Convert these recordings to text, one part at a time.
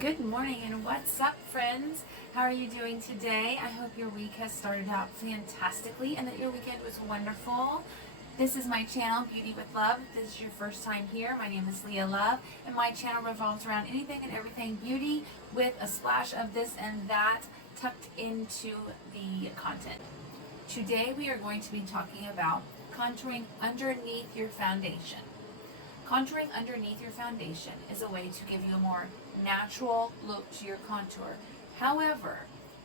Good morning and what's up, friends? How are you doing today? I hope your week has started out fantastically and that your weekend was wonderful. This is my channel, Beauty with Love. If this is your first time here, my name is Leah Love, and my channel revolves around anything and everything beauty with a splash of this and that tucked into the content. Today we are going to be talking about contouring underneath your foundation. Contouring underneath your foundation is a way to give you a more natural look to your contour. However,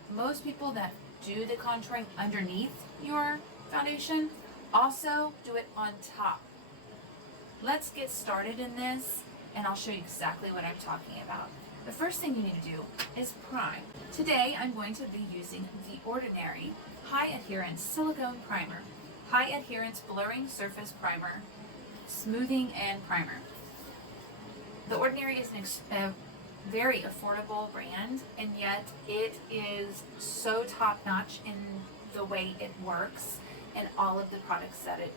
most people that do the contouring underneath your foundation also do it on top. Let's get started in this and I'll show you exactly what I'm talking about. The first thing you need to do is prime. Today I'm going to be using the Ordinary High Adherence Silicone Primer, High Adherence Blurring Surface Primer, Smoothing and Primer. The Ordinary is a very affordable brand, and yet it is so top-notch in the way it works and all of the products that it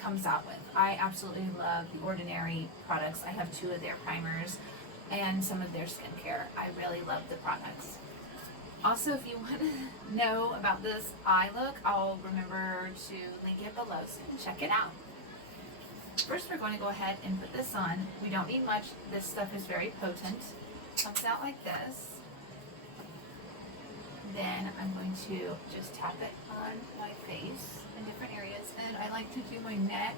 comes out with. I absolutely love the Ordinary products. I have 2 of their primers and some of their skincare. I really love the products. Also, if you want to know about this eye look, I'll remember to link it below so you can check it out. First, we're going to go ahead and put this on. We don't need much. This stuff is very potent. Comes out like this. Then I'm going to just tap it on my face in different areas. And I like to do my neck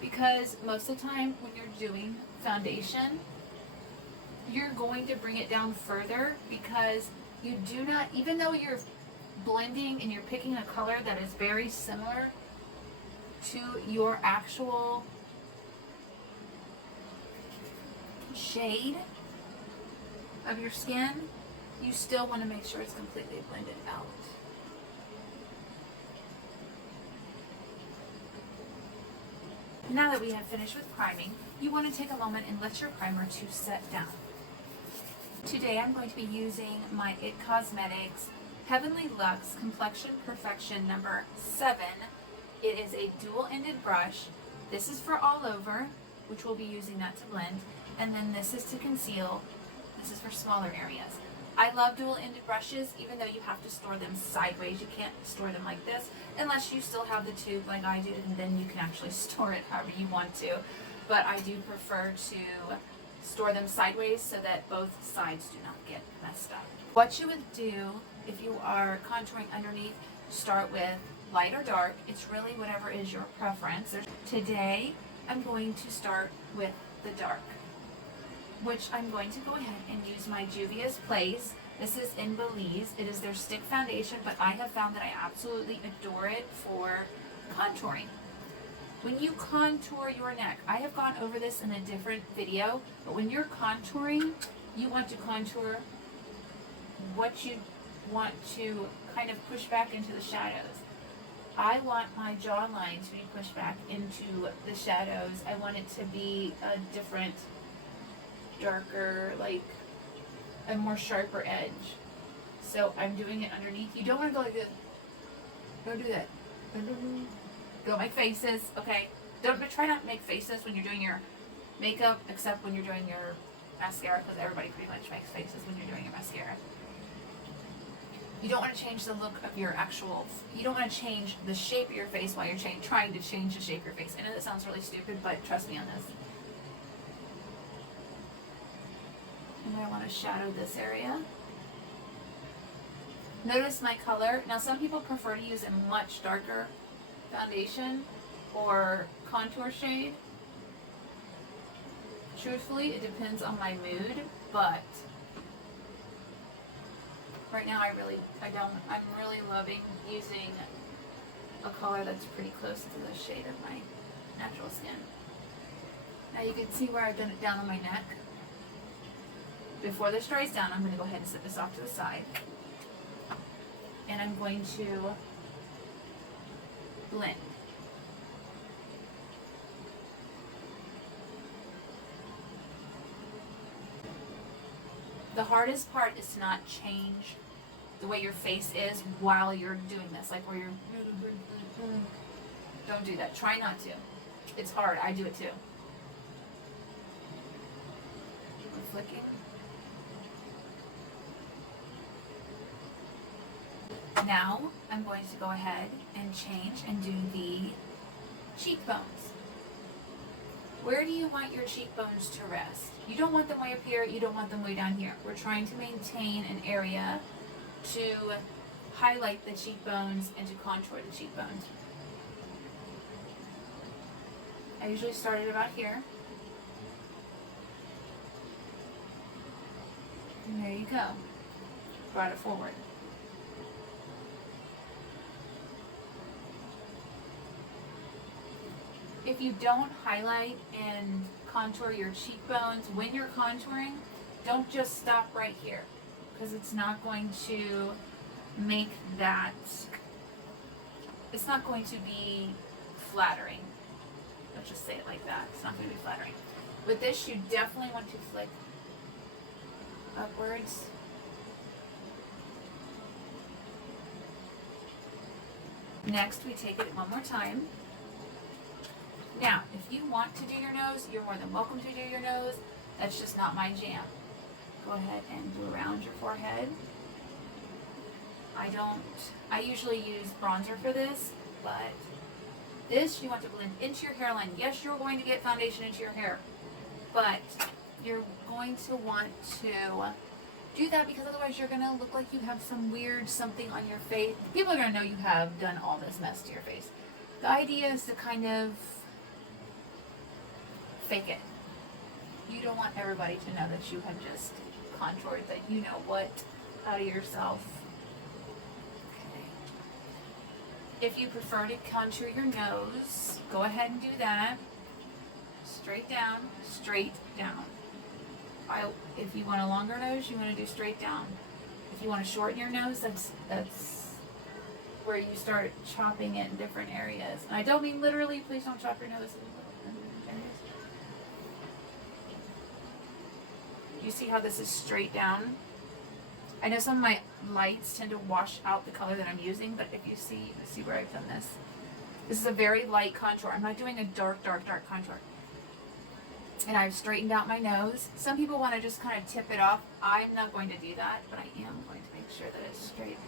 because most of the time when you're doing foundation, you're going to bring it down further because you do not, even though you're blending and you're picking a color that is very similar to your actual shade of your skin, you still want to make sure it's completely blended out. Now that we have finished with priming, you want to take a moment and let your primer to set down. Today I'm going to be using my IT Cosmetics Heavenly Luxe Complexion Perfection number 7. It is a dual-ended brush. This is for all over, which we'll be using that to blend. And then this is to conceal. This is for smaller areas. I love dual-ended brushes, even though you have to store them sideways. You can't store them like this, unless you still have the tube like I do, and then you can actually store it however you want to. But I do prefer to store them sideways so that both sides do not get messed up. What you would do if you are contouring underneath, start with light or dark. It's really whatever is your preference. Today, I'm going to start with the dark, which I'm going to go ahead and use my Juvia's Place. This is in Belize. It is their stick foundation, but I have found that I absolutely adore it for contouring. When you contour your neck, I have gone over this in a different video, but when you're contouring, you want to contour what you want to kind of push back into the shadows. I want my jawline to be pushed back into the shadows. I want it to be a different, darker, like a more sharper edge. So I'm doing it underneath. You don't want to go like this. Don't do that. Don't make faces, okay? Try not to make faces when you're doing your makeup, except when you're doing your mascara, because everybody pretty much makes faces when you're doing your mascara. You don't want to change the look of your you don't want to change the shape of your face while you're trying to change the shape of your face. I know that sounds really stupid, but trust me on this. And I want to shadow this area. Notice my color. Now some people prefer to use a much darker foundation or contour shade. Truthfully, it depends on my mood, but right now I'm really loving using a color that's pretty close to the shade of my natural skin. Now you can see where I've done it down on my neck. Before this dries down, I'm going to go ahead and set this off to the side. And I'm going to blend. The hardest part is to not change the way your face is while you're doing this, like where you're, don't do that. Try not to. It's hard. I do it too. flicking. Now I'm going to go ahead and change and do the cheekbones. Where do you want your cheekbones to rest? You don't want them way up here, you don't want them way down here. We're trying to maintain an area to highlight the cheekbones and to contour the cheekbones. I usually start at about here. And there you go. Brought it forward. If you don't highlight and contour your cheekbones when you're contouring, don't just stop right here, because it's not going to make that, it's not going to be flattering. Let's just say it like that. It's not going to be flattering. With this, you definitely want to flick upwards. Next, we take it one more time. Now, if you want to do your nose, you're more than welcome to do your nose. That's just not my jam. Go ahead and do around your forehead. I usually use bronzer for this, but this you want to blend into your hairline. Yes, you're going to get foundation into your hair, but you're going to want to do that because otherwise you're going to look like you have some weird something on your face. People are going to know you have done all this mess to your face. The idea is to kind of fake it. You don't want everybody to know that you have just contoured, that you know what out of yourself. Okay. If you prefer to contour your nose, go ahead and do that. Straight down, straight down. If you want a longer nose, you want to do straight down. If you want to shorten your nose, that's where you start chopping it in different areas. And I don't mean literally, please don't chop your nose in little areas. You see how this is straight down? I know some of my lights tend to wash out the color that I'm using, but if you see where I've done this. This is a very light contour. I'm not doing a dark, dark, dark contour. And I've straightened out my nose. Some people want to just kind of tip it off. I'm not going to do that, but I am going to make sure that it's straight.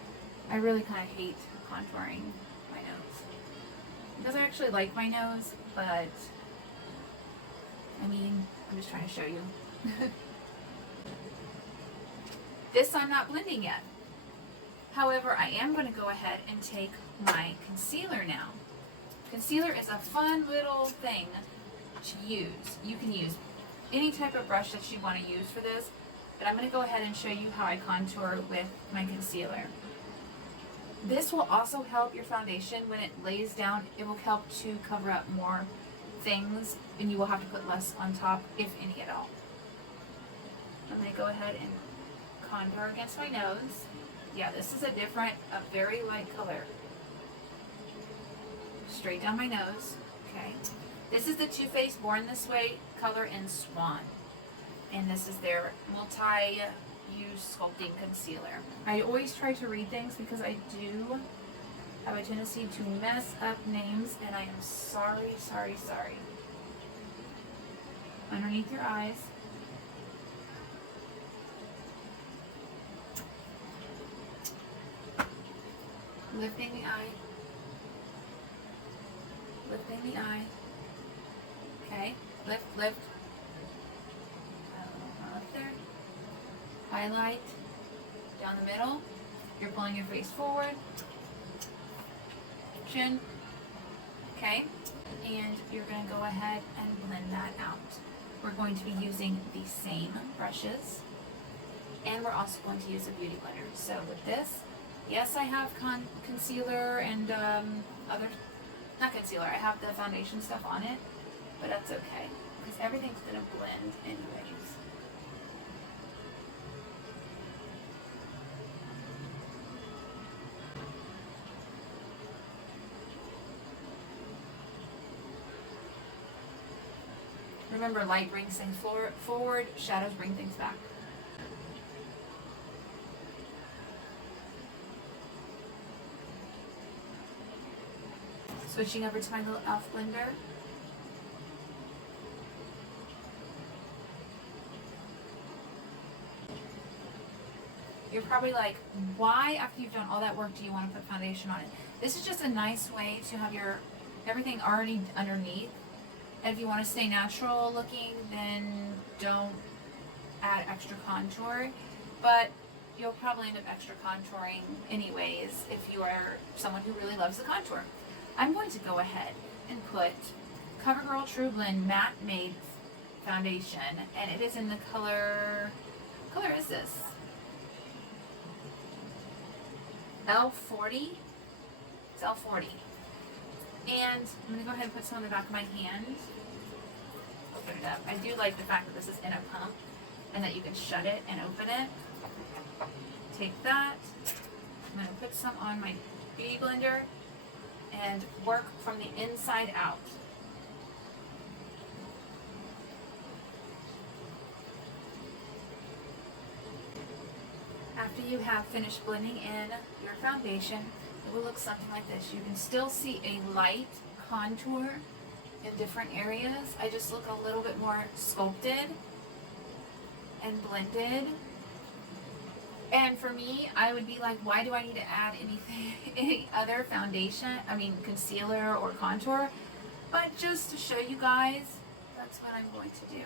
I really kind of hate contouring my nose. Because I actually like my nose, but I mean, I'm just trying to show you. This I'm not blending yet. However, I am going to go ahead and take my concealer now. Concealer is a fun little thing to use. You can use any type of brush that you want to use for this, but I'm going to go ahead and show you how I contour with my concealer. This will also help your foundation when it lays down. It will help to cover up more things, and you will have to put less on top, if any at all. I'm going to go ahead and contour against my nose. Yeah, this is a very light color. Straight down my nose. Okay. This is the Too Faced Born This Way color in Swan. And this is their multi-use sculpting concealer. I always try to read things because I do have a tendency to mess up names, and I am sorry, sorry, sorry. Underneath your eyes. Lifting the eye. Lifting the eye. Okay. Lift, lift. Lift there. Highlight. Down the middle. You're pulling your face forward. Chin. Okay. And you're going to go ahead and blend that out. We're going to be using the same brushes. And we're also going to use a beauty blender. So with this, yes, I have concealer and not concealer, I have the foundation stuff on it, but that's okay, because everything's going to blend anyways. Remember, light brings things forward, shadows bring things back. Switching over to my little e.l.f. blender. You're probably like, why after you've done all that work do you want to put foundation on it? This is just a nice way to have your everything already underneath. And if you want to stay natural looking, then don't add extra contour. But you'll probably end up extra contouring anyways if you are someone who really loves the contour. I'm going to go ahead and put CoverGirl True Blend Matte Made Foundation, and it is in the color, what color is this? L40. It's L40. And I'm going to go ahead and put some on the back of my hand. Open it up. I do like the fact that this is in a pump and that you can shut it and open it. Take that. I'm going to put some on my beauty blender and work from the inside out. After you have finished blending in your foundation, it will look something like this. You can still see a light contour in different areas. I just look a little bit more sculpted and blended. And for me, I would be like, why do I need to add anything, any other foundation? I mean, concealer or contour. But just to show you guys, that's what I'm going to do.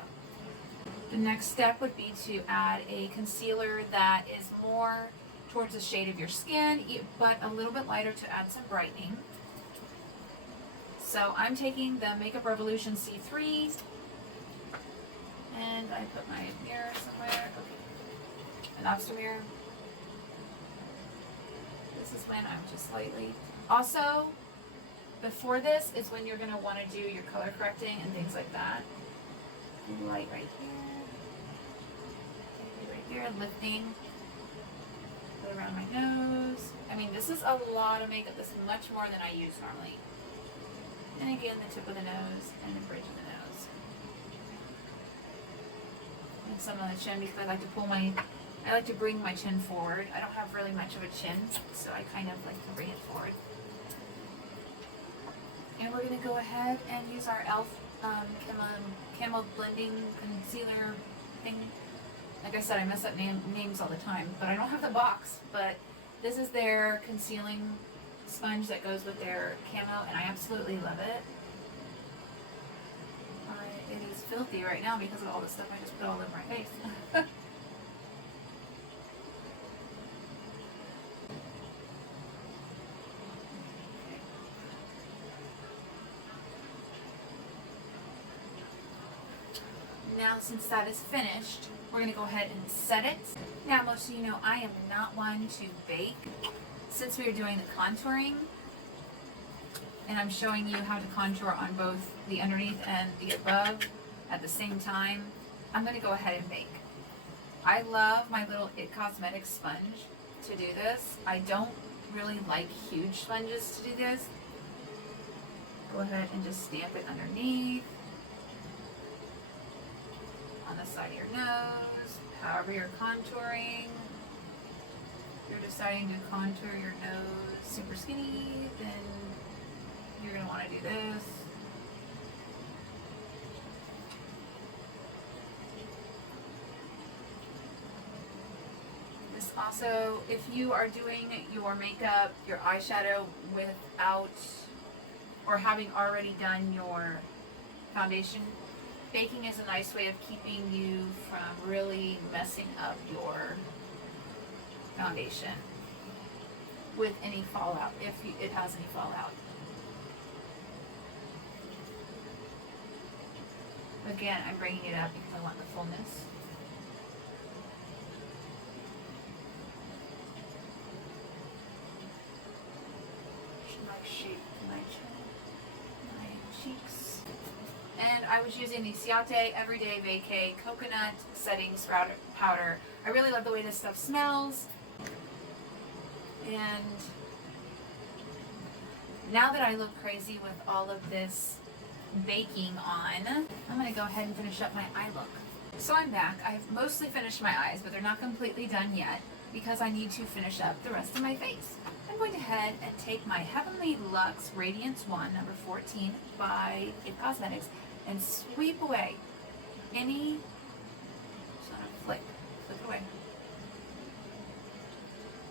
The next step would be to add a concealer that is more towards the shade of your skin, but a little bit lighter to add some brightening. So I'm taking the Makeup Revolution C3, and I put my mirror somewhere. Okay, an lobster mirror. This is when I'm just slightly. Also, before this is when you're going to want to do your color correcting and things like that. Light right here, right there, lifting. Go around my nose. I mean, this is a lot of makeup. This is much more than I use normally. And again, the tip of the nose and the bridge of the nose. And some on the chin because I like to bring my chin forward. I don't have really much of a chin, so I kind of like to bring it forward. And we're going to go ahead and use our e.l.f. Camo blending concealer thing. Like I said, I mess up names all the time, but I don't have the box. But this is their concealing sponge that goes with their camo, and I absolutely love it. It is filthy right now because of all the stuff I just put all over my face. Now, since that is finished, we're going to go ahead and set it. Now, most of you know I am not one to bake. Since we are doing the contouring, and I'm showing you how to contour on both the underneath and the above at the same time, I'm going to go ahead and bake. I love my little It Cosmetics sponge to do this. I don't really like huge sponges to do this. Go ahead and just stamp it underneath. On the side of your nose, however you're contouring. If you're deciding to contour your nose super skinny, then you're going to want to do this. This also, if you are doing your makeup, your eyeshadow without, or having already done your foundation, baking is a nice way of keeping you from really messing up your foundation with any fallout, if it has any fallout. Again, I'm bringing it up because I want the fullness. Nice shape to my chin, my cheeks. And I was using the Ciate Everyday Vacay Coconut Setting Sprout Powder. I really love the way this stuff smells. And now that I look crazy with all of this baking on, I'm going to go ahead and finish up my eye look. So I'm back. I've mostly finished my eyes, but they're not completely done yet because I need to finish up the rest of my face. I'm going to head and take my Heavenly Luxe Radiance Wand number 14 by It Cosmetics and sweep away any, just want to flick it away.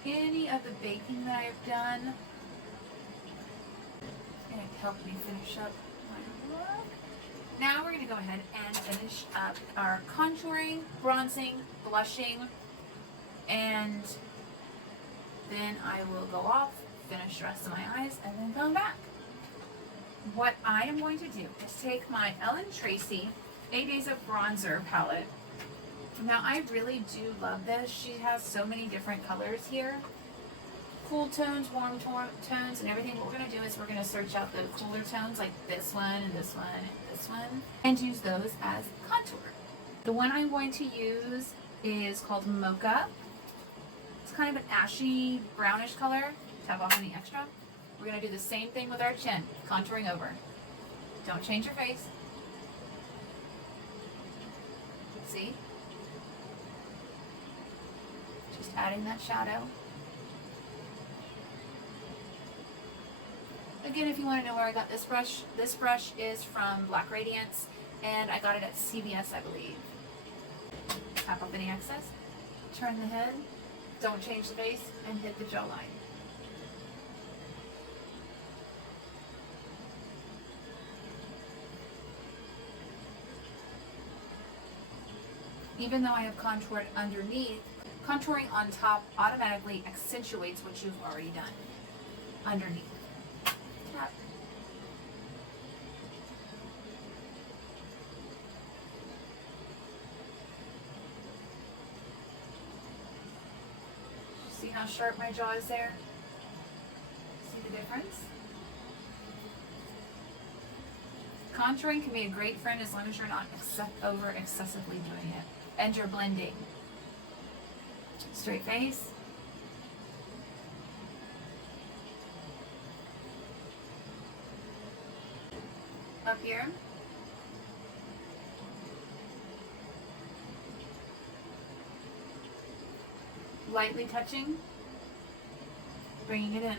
any of the baking that I've done. And it helped me finish up my look. Now we're going to go ahead and finish up our contouring, bronzing, blushing, and then I will go off, finish the rest of my eyes, and then come back. What I am going to do is take my Ellen Tracy 8 Days of Bronzer palette. Now I really do love this. She has so many different colors here. Cool tones, warm tones, and everything. What we're going to do is we're going to search out the cooler tones like this one and this one and this one and use those as contour. The one I'm going to use is called Mocha. It's kind of an ashy brownish color. Tap off any extra. We're going to do the same thing with our chin, contouring over. Don't change your face. See? Just adding that shadow. Again, if you want to know where I got this brush is from Black Radiance, and I got it at CVS, I believe. Tap off any excess, turn the head, don't change the face, and hit the jawline. Even though I have contoured underneath, contouring on top automatically accentuates what you've already done underneath. Tap. See how sharp my jaw is there? See the difference? Contouring can be a great friend as long as you're not excessively doing it. And you're blending. Straight face. Up here. Lightly touching. Bringing it in.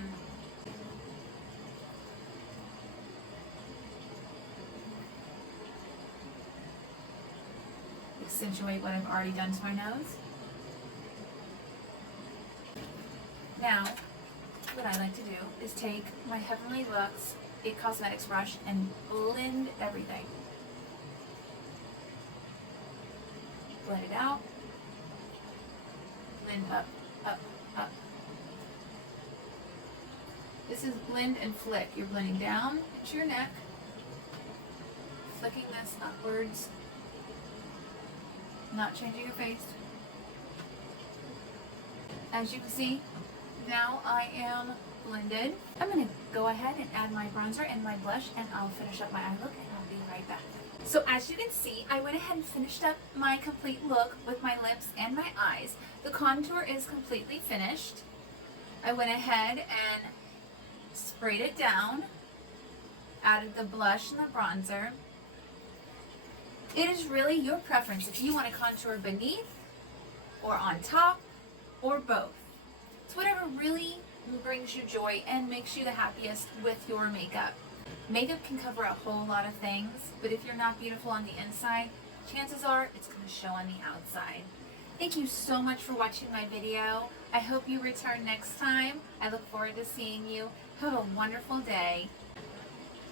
Accentuate what I've already done to my nose. Now, what I like to do is take my Heavenly Looks It Cosmetics brush and blend everything. Blend it out. Blend up, up, up. This is blend and flick. You're blending down into your neck, flicking this upwards, not changing your face. As you can see, now I am blended. I'm going to go ahead and add my bronzer and my blush, and I'll finish up my eye look, and I'll be right back. So as you can see, I went ahead and finished up my complete look with my lips and my eyes. The contour is completely finished. I went ahead and sprayed it down, added the blush and the bronzer. It is really your preference if you want to contour beneath or on top or both. It's whatever really brings you joy and makes you the happiest with your makeup. Makeup can cover a whole lot of things, but if you're not beautiful on the inside, chances are it's going to show on the outside. Thank you so much for watching my video. I hope you return next time. I look forward to seeing you. Have a wonderful day.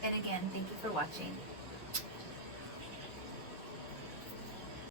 And again, thank you for watching.